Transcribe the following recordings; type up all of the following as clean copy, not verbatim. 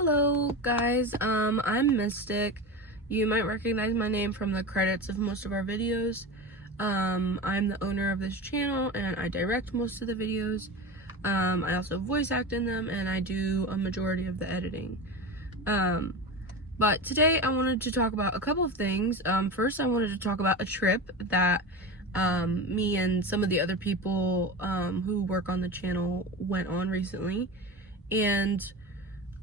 Hello guys, I'm Mystic. You might recognize my name from the credits of most of our videos. I'm the owner of this channel and I direct most of the videos. I also voice act in them and I do a majority of the editing. But today I wanted to talk about a couple of things. First I wanted to talk about a trip that me and some of the other people who work on the channel went on recently. And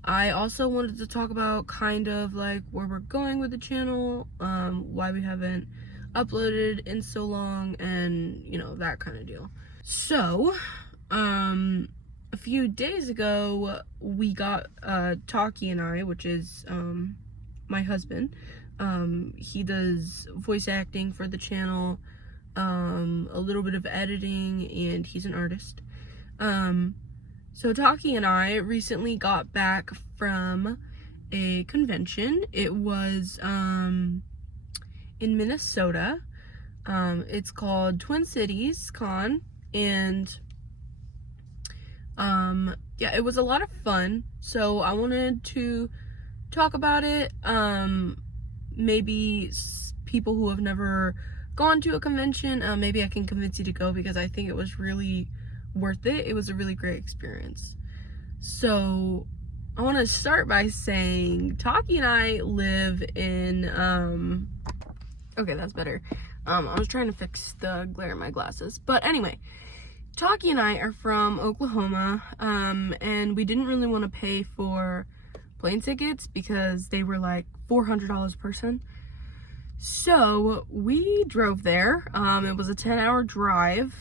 I also wanted to talk about kind of like where we're going with the channel, why we haven't uploaded in so long, and you know, that kind of deal. So, a few days ago, we got Taki and I, which is my husband. He does voice acting for the channel, a little bit of editing, and he's an artist. So Taki and I recently got back from a convention. It was in Minnesota. It's called Twin Cities Con, and yeah, it was a lot of fun. So I wanted to talk about it. Maybe people who have never gone to a convention, maybe I can convince you to go, because I think it was really worth it. It was a really great experience. So I want to start by saying Taki and I live in okay, that's better. I was trying to fix the glare in my glasses, but anyway, Taki and I are from Oklahoma, and we didn't really want to pay for plane tickets because they were like $400 a person. So we drove there. It was a 10-hour drive.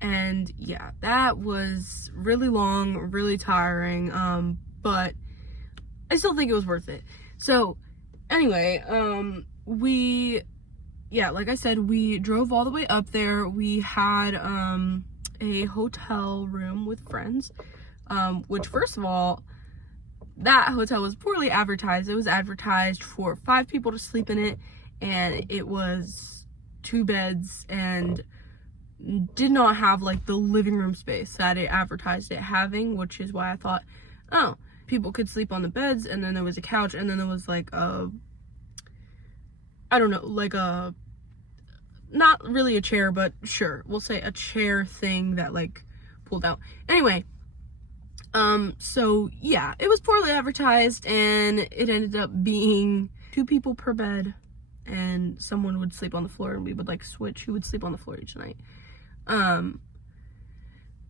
And yeah, that was really long, really tiring, but I still think it was worth it. So anyway, like I said, we drove all the way up there. We had a hotel room with friends, which, first of all, that hotel was poorly advertised. It was advertised for 5 people to sleep in it, and it was 2 beds and did not have like the living room space that it advertised it having, which is why I thought, oh, people could sleep on the beds, and then there was a couch, and then there was like a, I don't know, like a, not really a chair, but sure, we'll say a chair thing that like pulled out. Anyway, so yeah, it was poorly advertised, and it ended up being 2 people per bed, and someone would sleep on the floor, and we would like switch who would sleep on the floor each night.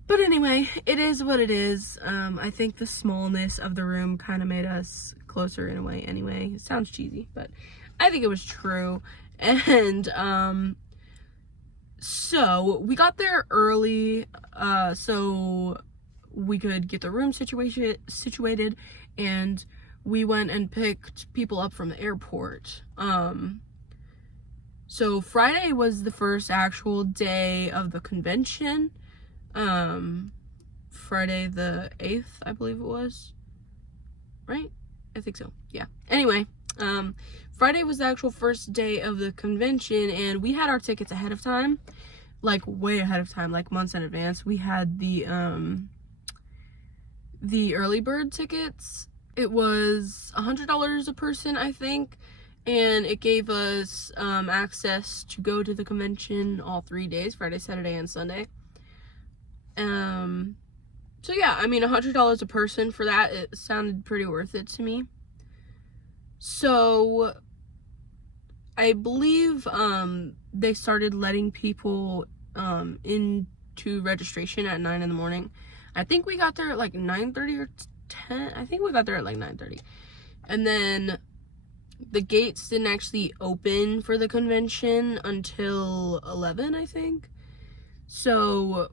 But anyway, it is what it is. I think the smallness of the room kind of made us closer in a way anyway. It sounds cheesy, but I think it was true. And, so we got there early, so we could get the room situated, and we went and picked people up from the airport. So Friday was the first actual day of the convention. Friday the 8th, I believe it was. Right? I think so. Yeah. Anyway, Friday was the actual first day of the convention, and we had our tickets ahead of time. Like way ahead of time, like months in advance. We had the early bird tickets. It was $100 a person, I think. And it gave us access to go to the convention all 3 days, Friday, Saturday, and Sunday. So yeah, I mean, $100 a person for that, it sounded pretty worth it to me. So I believe they started letting people into registration at 9 in the morning. I think we got there at like 9:30 or 10. I think we got there at like 9:30. And then the gates didn't actually open for the convention until 11, I think. So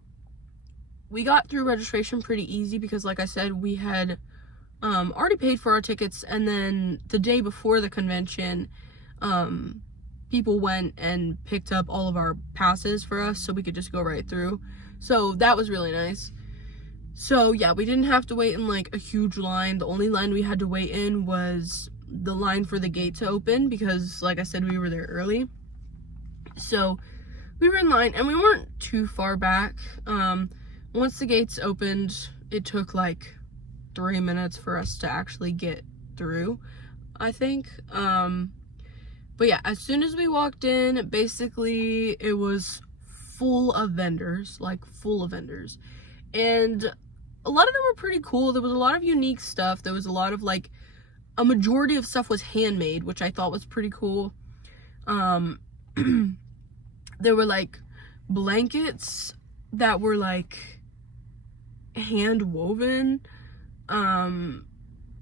we got through registration pretty easy because, like I said, we had already paid for our tickets, and then the day before the convention, people went and picked up all of our passes for us so we could just go right through. So that was really nice. So yeah, we didn't have to wait in like a huge line. The only line we had to wait in was the line for the gate to open, because like I said, we were there early. So we were in line, and we weren't too far back. Once the gates opened, it took like 3 minutes for us to actually get through, I think. But yeah, as soon as we walked in, basically it was full of vendors, like full of vendors. And a lot of them were pretty cool. There was a lot of unique stuff. There was a lot of like, a majority of stuff was handmade, which I thought was pretty cool. There were like blankets that were like hand woven. And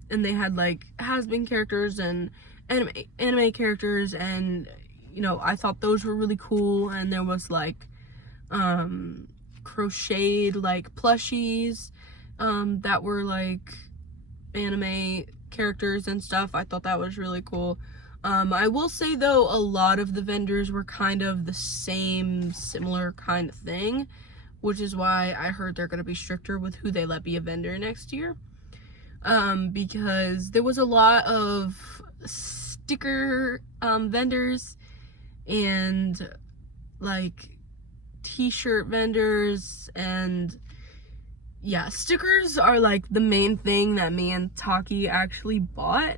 they had like has-been characters and anime characters, and you know, I thought those were really cool. And there was like crocheted like plushies that were like anime characters and stuff. I thought that was really cool. I will say though, a lot of the vendors were kind of the same, similar kind of thing, which is why I heard they're going to be stricter with who they let be a vendor next year. Because there was a lot of sticker vendors and like t-shirt vendors, and yeah, stickers are like the main thing that me and Taki actually bought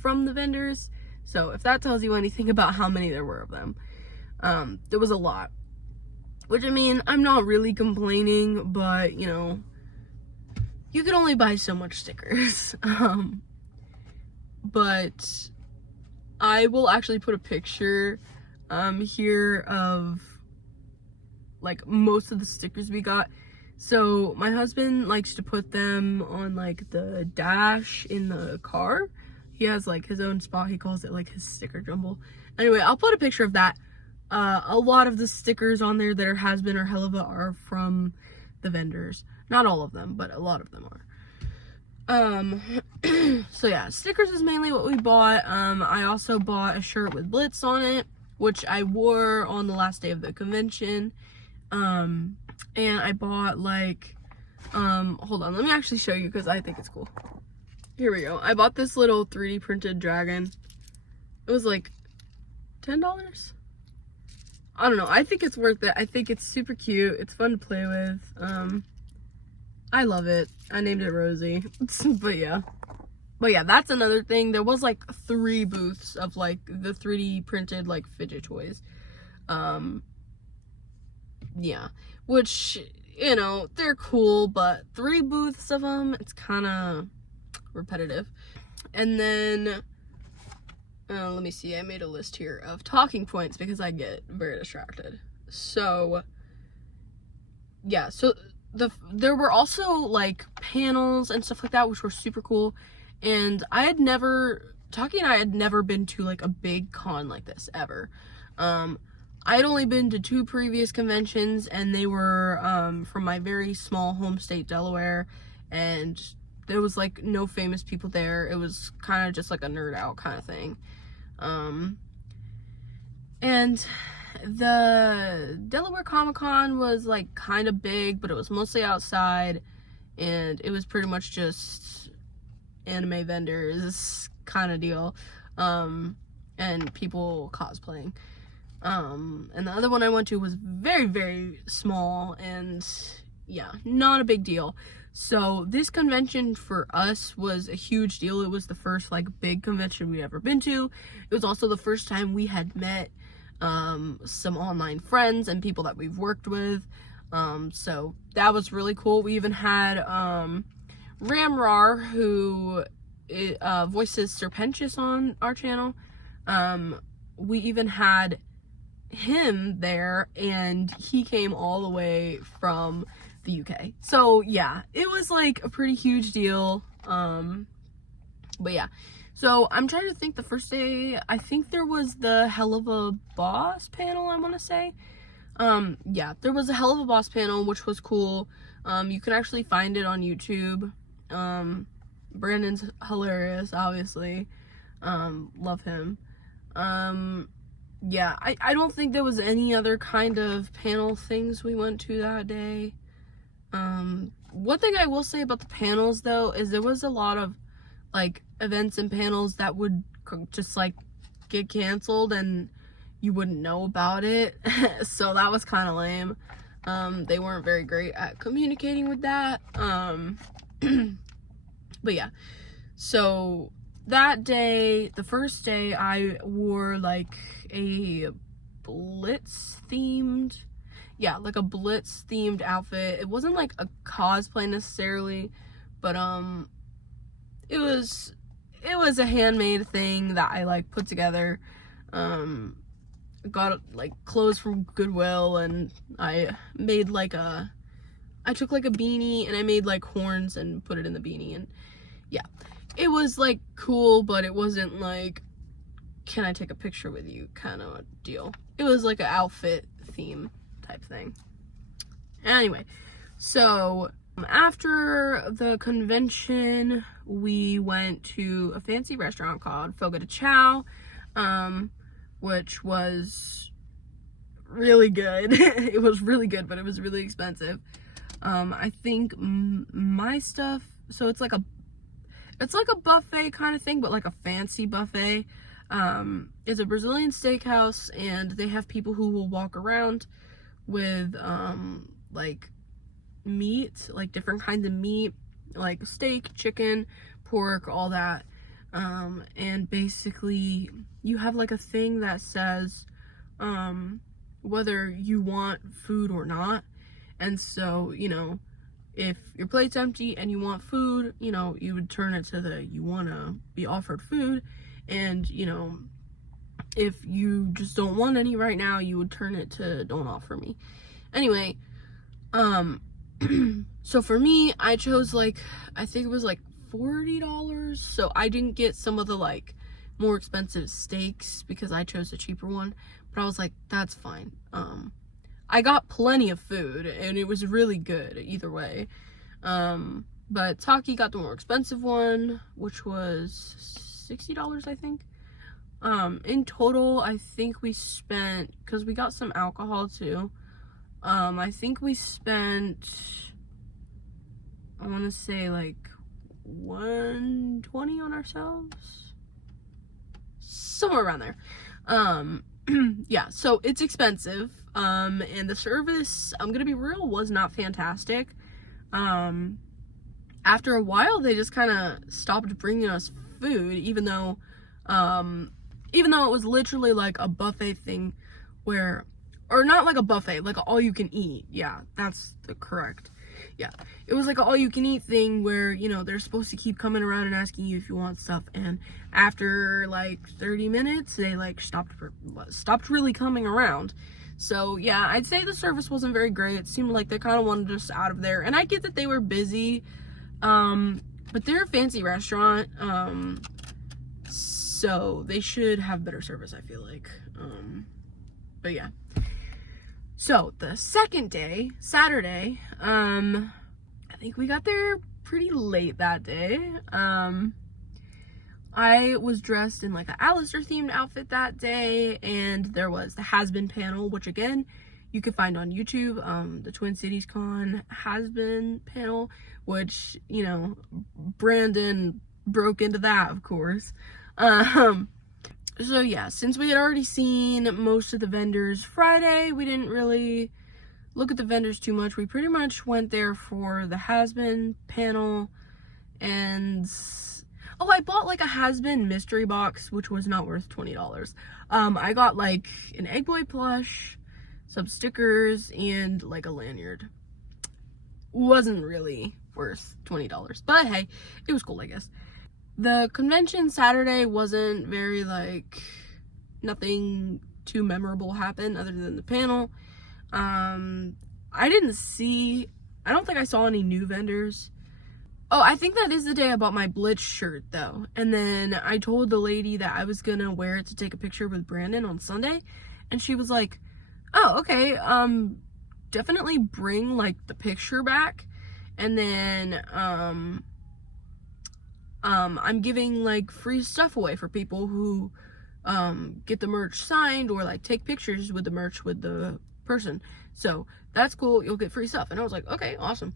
from the vendors. So if that tells you anything about how many there were of them, there was a lot. Which, I mean, I'm not really complaining, but you know, you can only buy so much stickers. But I will actually put a picture here of like most of the stickers we got. So my husband likes to put them on like the dash in the car. He has like his own spot. He calls it like his sticker jumble. Anyway, I'll put a picture of that. A lot of the stickers on there that are has-been or Hellava are from the vendors. Not all of them, but a lot of them are. So yeah, stickers is mainly what we bought. I also bought a shirt with Blitz on it, which I wore on the last day of the convention. And I bought like, hold on, let me actually show you because I think it's cool. Here we go. I bought this little 3D printed dragon. It was like $10. I don't know. I think it's worth it. I think it's super cute. It's fun to play with. I love it. I named it Rosie. But yeah, that's another thing. There was like 3 booths of like the 3D printed like fidget toys. Yeah, which, you know, they're cool, but 3 booths of them, it's kind of repetitive. And then let me see, I made a list here of talking points because I get very distracted. So yeah, so there were also like panels and stuff like that, which were super cool. And Taki and I had never been to like a big con like this ever. I had only been to 2 previous conventions, and they were from my very small home state, Delaware, and there was like no famous people there. It was kind of just like a nerd out kind of thing. And the Delaware Comic-Con was like kind of big, but it was mostly outside, and it was pretty much just anime vendors kind of deal, and people cosplaying. And the other one I went to was very, very small, and yeah, not a big deal. So this convention for us was a huge deal. It was the first like big convention we'd ever been to. It was also the first time we had met some online friends and people that we've worked with. So that was really cool. We even had Ramrar, who voices Serpentious on our channel. We even had him there, and he came all the way from the UK. So yeah, it was like a pretty huge deal. But yeah, so I'm trying to think. The first day, I think there was the Hellava Boss panel, I want to say. Yeah, there was a Hellava Boss panel, which was cool. You can actually find it on YouTube. Brandon's hilarious, obviously. Love him. Yeah, I don't think there was any other kind of panel things we went to that day. One thing I will say about the panels, though, is there was a lot of, like, events and panels that would just, like, get canceled and you wouldn't know about it. So that was kind of lame. They weren't very great at communicating with that. But yeah, so that day, the first day, I wore like a Blitz themed, like a Blitz themed outfit. It wasn't like a cosplay necessarily, but it was a handmade thing that I like put together. Got like clothes from Goodwill, and I made like I took like a beanie and I made like horns and put it in the beanie, and yeah, it was like cool, but it wasn't like, can I take a picture with you kind of deal. It was like an outfit theme type thing. Anyway, so after the convention, we went to a fancy restaurant called Fogo De Chão, which was really good. It was really good, but it was really expensive. I think my stuff, so it's like a buffet kind of thing, but like a fancy buffet. It's a Brazilian steakhouse, and they have people who will walk around with like meat, like different kinds of meat, like steak, chicken, pork, all that. And basically you have like a thing that says whether you want food or not. And so, you know, if your plate's empty and you want food, you know, you would turn it to the you want to be offered food. And, you know, if you just don't want any right now, you would turn it to don't offer me. Anyway, so for me, I chose like, I think it was like $40. So I didn't get some of the like more expensive steaks because I chose a cheaper one. But I was like, that's fine. I got plenty of food, and it was really good either way. But Taki got the more expensive one, which was $60, I think. In total, I think we spent, because we got some alcohol too, I think we spent, I want to say like $120 on ourselves, somewhere around there. Yeah, so it's expensive, and the service, I'm gonna be real, was not fantastic. After a while, they just kind of stopped bringing us food, even though it was literally like a buffet thing where, or not like a buffet, like all you can eat. Yeah, that's the correct. Yeah, it was like an all-you-can-eat thing where, you know, they're supposed to keep coming around and asking you if you want stuff, and after like 30 minutes, they like stopped really coming around. So yeah, I'd say the service wasn't very great. It seemed like they kind of wanted us out of there, and I get that they were busy, but they're a fancy restaurant, so they should have better service, I feel like. But yeah. So the second day, Saturday, I think we got there pretty late that day. I was dressed in like an Alistair themed outfit that day, and there was the Has-Been panel, which again, you can find on YouTube, the Twin Cities Con Has-Been panel, which, you know, Brandon broke into that, of course. So yeah, since we had already seen most of the vendors Friday, we didn't really look at the vendors too much. We pretty much went there for the Has-Been panel, and oh, I bought like a Has-Been mystery box, which was not worth $20. I got like an Egg Boy plush, some stickers, and like a lanyard. Wasn't really worth $20, but hey, it was cool, I guess. The convention Saturday wasn't very, like, nothing too memorable happened other than the panel. I don't think I saw any new vendors. Oh, I think that is the day I bought my Blitz shirt, though. And then I told the lady that I was gonna wear it to take a picture with Brandon on Sunday. And she was like, oh, okay, definitely bring, like, the picture back. And then, I'm giving like free stuff away for people who get the merch signed or like take pictures with the merch with the person. So that's cool, you'll get free stuff. And I was like, okay, awesome.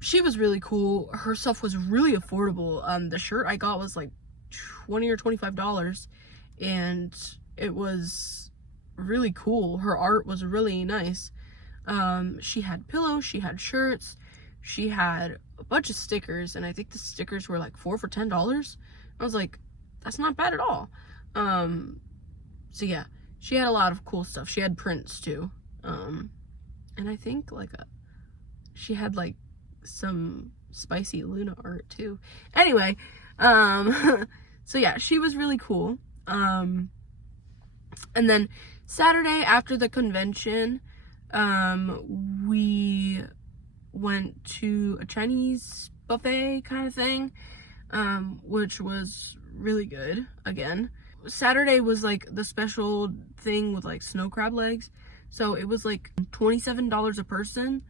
She was really cool. Her stuff was really affordable. The shirt I got was like $20 or $25, and it was really cool. Her art was really nice. She had pillows, she had shirts, she had a bunch of stickers, and I think the stickers were like 4 for $10. I was like, that's not bad at all. So yeah, she had a lot of cool stuff. She had prints too. And I think like she had like some spicy Luna art too. Anyway, so yeah, she was really cool. And then Saturday after the convention, we went to a Chinese buffet kind of thing, which was really good again. Saturday was like the special thing with like snow crab legs, so it was like $27 a person,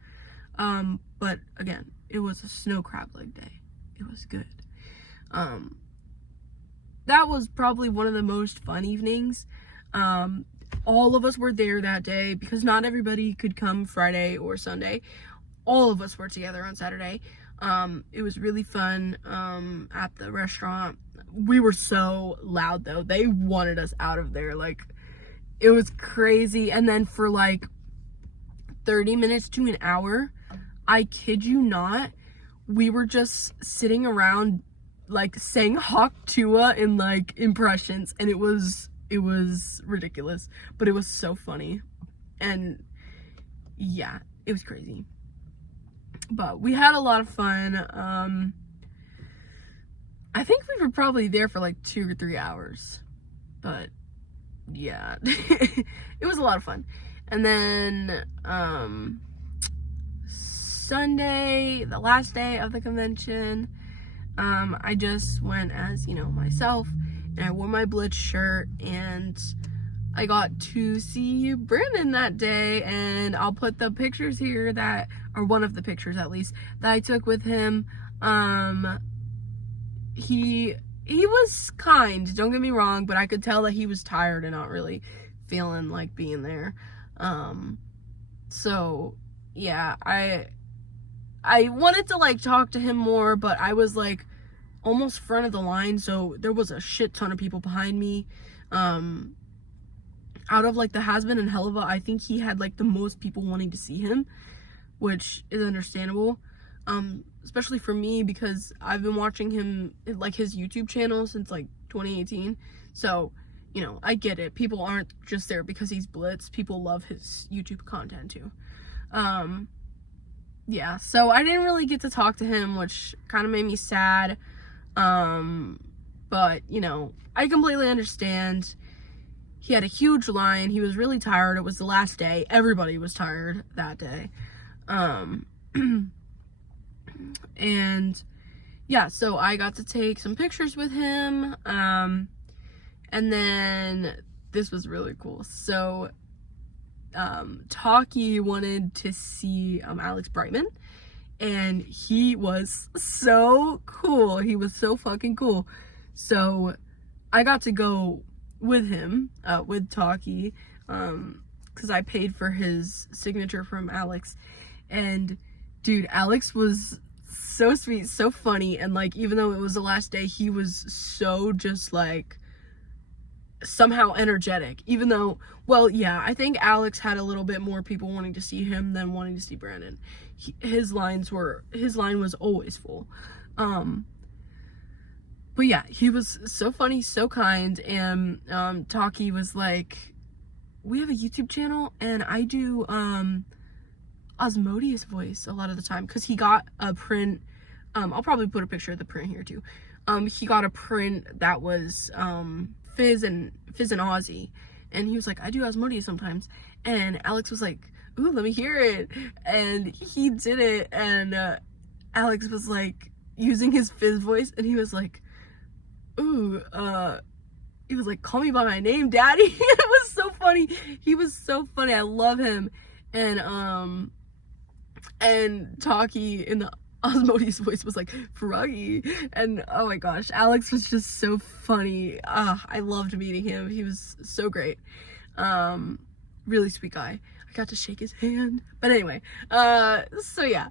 but again, it was a snow crab leg day. It was good. That was probably one of the most fun evenings. All of us were there that day because not everybody could come Friday or Sunday. All of us were together on Saturday. It was really fun at the restaurant. We were so loud though. They wanted us out of there. Like, it was crazy. And then for like 30 minutes to an hour, I kid you not, we were just sitting around like saying Hawk Tua in like impressions, and it was ridiculous, but it was so funny. And yeah, it was crazy. But we had a lot of fun. I think we were probably there for like 2 or 3 hours, but yeah, it was a lot of fun. And then Sunday, the last day of the convention, I just went as, you know, myself, and I wore my Blitz shirt, and I got to see Brandon that day, and I'll put the pictures here that, or one of the pictures at least, that I took with him. He was kind, don't get me wrong, but I could tell that he was tired and not really feeling like being there. So yeah, I wanted to like talk to him more, but I was like almost front of the line, so there was a shit ton of people behind me. Out of like the Has-Been and Hellava, I think he had like the most people wanting to see him, which is understandable. Especially for me, because I've been watching him, like his YouTube channel since like 2018. So, you know, I get it. People aren't just there because he's Blitz. People love his YouTube content too. Yeah, so I didn't really get to talk to him, which kind of made me sad. But, you know, I completely understand. He had a huge line. He was really tired. It was the last day. Everybody was tired that day. And yeah, so I got to take some pictures with him. And then this was really cool. So Taki wanted to see Alex Brightman, and he was so cool. He was so fucking cool. So I got to go with him, with Taki, because I paid for his signature from Alex. And dude, Alex was so sweet, so funny, and like, even though it was the last day, he was so just like somehow energetic, even though, well, yeah, I think Alex had a little bit more people wanting to see him than wanting to see Brandon. His line was always full. But yeah, he was so funny, so kind, and Taki was like, we have a YouTube channel, and I do Osmodius voice a lot of the time, because he got a print. I'll probably put a picture of the print here too. He got a print that was Fizz and Ozzy, and he was like, I do Osmodius sometimes, and Alex was like, ooh, let me hear it, and he did it, and Alex was like using his Fizz voice, and he was like, ooh, he was like, call me by my name, daddy. It was so funny. He was so funny. I love him. And Taki in the Osmodius voice was like, Froggy. And oh my gosh, Alex was just so funny. I loved meeting him. He was so great. Really sweet guy. I got to shake his hand. But anyway, so yeah.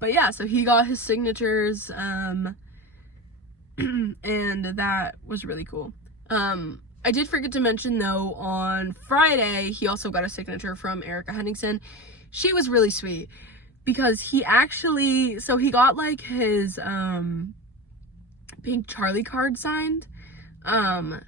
But yeah, so he got his signatures, and that was really cool. I did forget to mention though, on Friday, he also got a signature from Erica Henningson. She was really sweet. because he actually, so he got like his pink Charlie card signed, and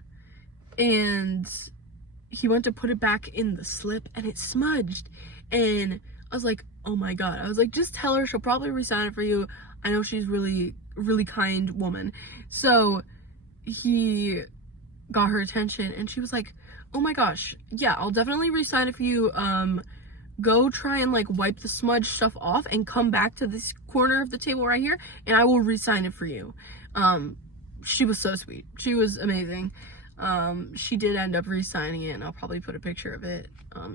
he went to put it back in the slip and it smudged, and I was like, oh my god. I was like, just tell her, she'll probably re-sign it for you. I know she's really kind woman. So he got her attention and she was like, oh my gosh, yeah, I'll definitely re-sign it for you. Go try and like wipe the smudge stuff off and come back to this corner of the table right here and I will re-sign it for you. She was so sweet. She was amazing. She did end up re-signing it, and I'll probably put a picture of it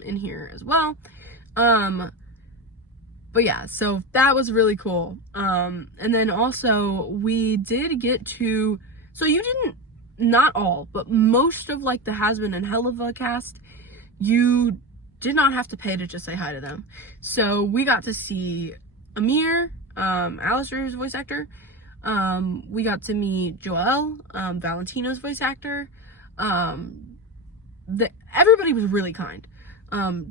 in here as well. But yeah, so that was really cool. And then also we did get to, so you didn't, not all, but most of like the Has-Been and Hellava cast, you did not have to pay to just say hi to them. So we got to see Amir, Alistair's voice actor. We got to meet Joel, Valentino's voice actor. Everybody was really kind.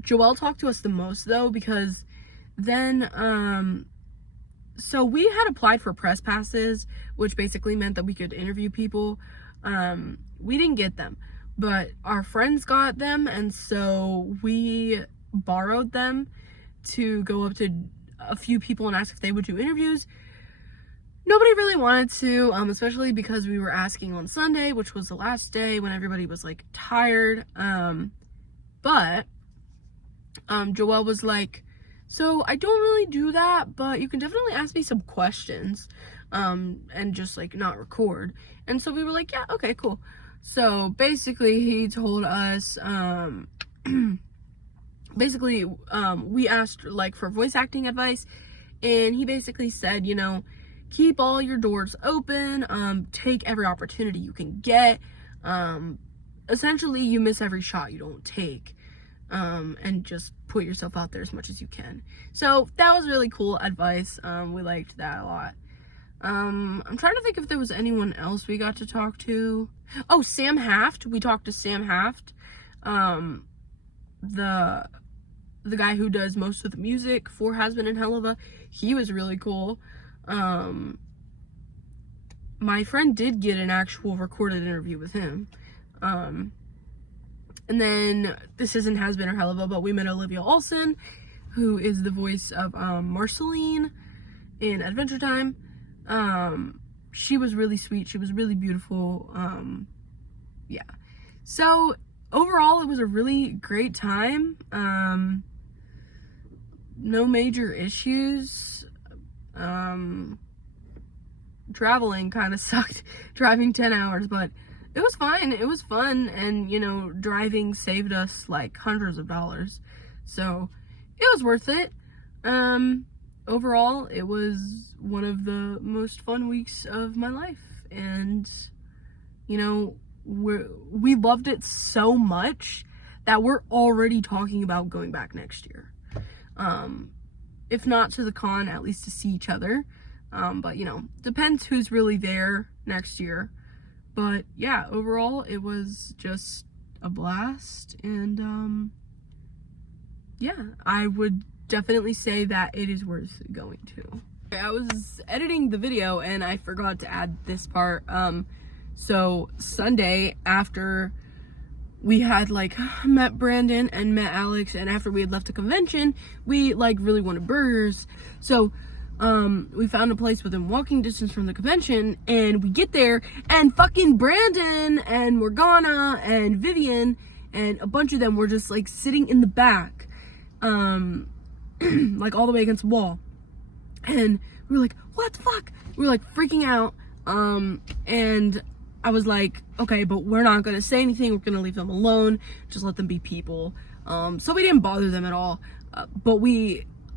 Joel talked to us the most though, because then, so we had applied for press passes, which basically meant that we could interview people. We didn't get them, but our friends got them, and so we borrowed them to go up to a few people and ask if they would do interviews. Nobody really wanted to, especially because we were asking on Sunday, which was the last day when everybody was like tired. But Joelle was like, so I don't really do that, but you can definitely ask me some questions, and just like not record. And so we were like, yeah, okay, cool. So basically he told us, we asked like for voice acting advice, and he basically said, you know, keep all your doors open, take every opportunity you can get. Essentially you miss every shot you don't take, and just put yourself out there as much as you can. So that was really cool advice. We liked that a lot. I'm trying to think if there was anyone else we got to talk to. Oh, Sam Haft. We talked to Sam Haft, the guy who does most of the music for Has-Been and Hellava. He was really cool. My friend did get an actual recorded interview with him. And then this isn't Has-Been or Hellava, but we met Olivia Olson, who is the voice of Marceline in Adventure Time. She was really sweet. She was really beautiful. Yeah. So overall, it was a really great time. No major issues. Traveling kind of sucked, driving 10 hours, but it was fine. It was fun, and you know, driving saved us like hundreds of dollars, so it was worth it. Overall, it was one of the most fun weeks of my life, and you know, we loved it so much that we're already talking about going back next year. If not to the con, at least to see each other. But you know, depends who's really there next year. But yeah, overall it was just a blast, and yeah, I would definitely say that it is worth going to. I was editing the video and I forgot to add this part. So Sunday, after we had like met Brandon and met Alex, and after we had left the convention, we like really wanted burgers. So we found a place within walking distance from the convention, and we get there, and fucking Brandon and Morgana and Vivian and a bunch of them were just like sitting in the back, like all the way against the wall, and we were like, what the fuck? We were like freaking out, and I was like, okay, but we're not gonna say anything, we're gonna leave them alone, just let them be people. So we didn't bother them at all, but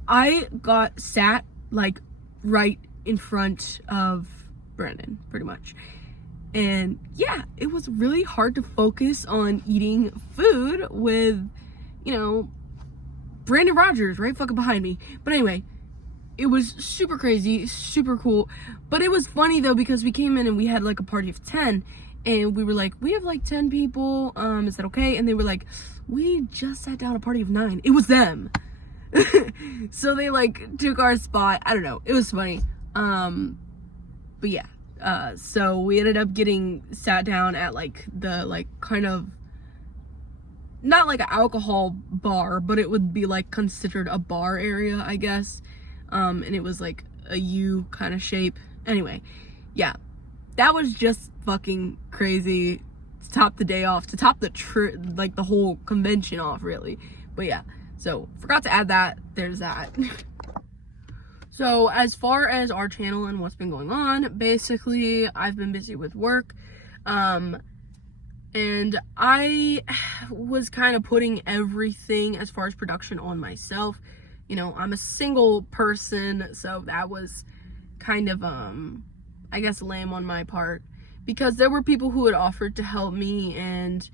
I got sat like right in front of Brandon, pretty much. And yeah, it was really hard to focus on eating food with, you know, Brandon Rogers right fucking behind me. But anyway, it was super crazy, super cool. But it was funny though, because we came in and we had like a party of 10, and we were like, we have like 10 people, is that okay? And they were like, we just sat down a party of 9. It was them. So they like took our spot. I don't know, it was funny. But yeah, so we ended up getting sat down at like the like kind of not like an alcohol bar, but it would be like considered a bar area, I guess. And it was like a U kind of shape. Anyway, yeah, that was just fucking crazy to top the day off, to top the like the whole convention off, really. But yeah, so forgot to add that. There's that. So as far as our channel and what's been going on, basically I've been busy with work. And I was kind of putting everything as far as production on myself. You know, I'm a single person, so that was kind of, I guess, lame on my part. Because there were people who had offered to help me, and,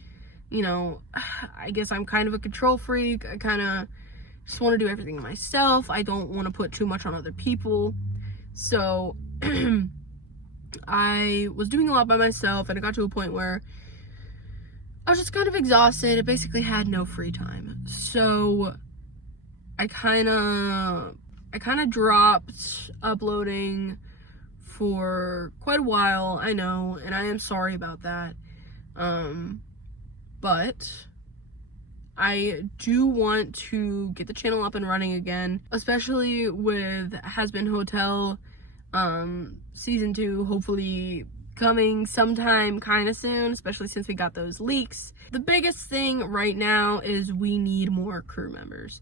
you know, I guess I'm kind of a control freak. I kind of just want to do everything myself. I don't want to put too much on other people. So, I was doing a lot by myself, and it got to a point where I was just kind of exhausted. I basically had no free time. So I kind of dropped uploading for quite a while, I know, and I am sorry about that. But I do want to get the channel up and running again, especially with Has Been Hotel season 2 hopefully coming sometime kind of soon, especially since we got those leaks. The biggest thing right now is we need more crew members.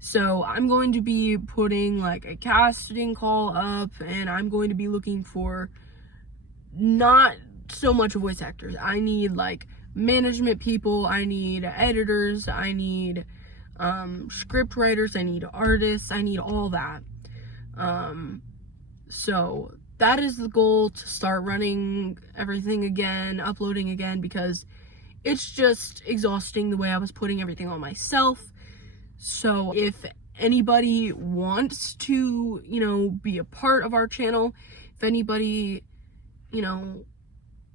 So I'm going to be putting like a casting call up, and I'm going to be looking for not so much voice actors. I need like management people, I need editors, I need script writers, I need artists, I need all that. So that is the goal, to start running everything again, uploading again, because it's just exhausting the way I was putting everything on myself. So if anybody wants to, you know, be a part of our channel, if anybody, you know,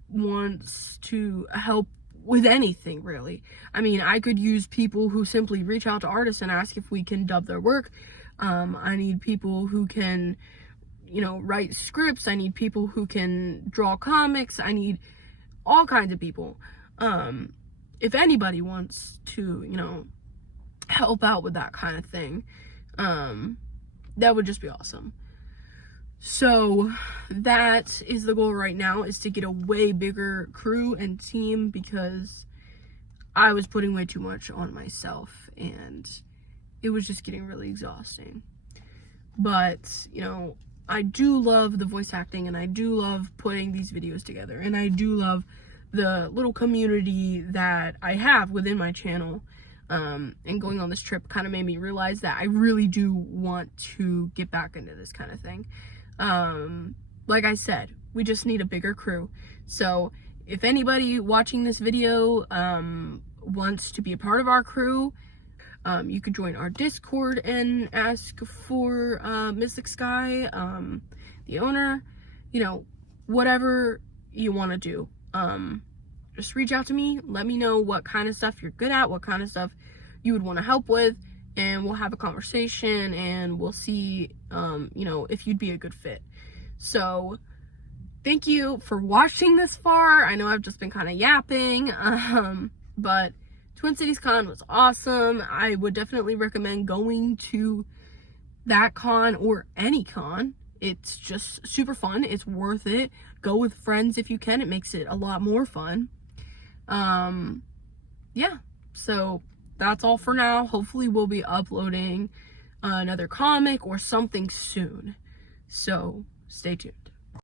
wants to help with anything, really. I mean, I could use people who simply reach out to artists and ask if we can dub their work. I need people who can, you know, write scripts. I need people who can draw comics. I need all kinds of people. If anybody wants to, you know, help out with that kind of thing, that would just be awesome. So that is the goal right now, is to get a way bigger crew and team, because I was putting way too much on myself and it was just getting really exhausting. But, you know, I do love the voice acting, and I do love putting these videos together, and I do love the little community that I have within my channel. And going on this trip kind of made me realize that I really do want to get back into this kind of thing. Like I said, we just need a bigger crew. So if anybody watching this video wants to be a part of our crew, you could join our Discord and ask for Mystic Sky, the owner. You know, whatever you want to do. Just reach out to me, let me know what kind of stuff you're good at, what kind of stuff you would want to help with, and we'll have a conversation, and we'll see, you know, if you'd be a good fit. So thank you for watching this far. I know I've just been kind of yapping, but Twin Cities Con was awesome. I would definitely recommend going to that con or any con. It's just super fun. It's worth it. Go with friends if you can. It makes it a lot more fun. Yeah, so that's all for now. Hopefully we'll be uploading another comic or something soon. So stay tuned.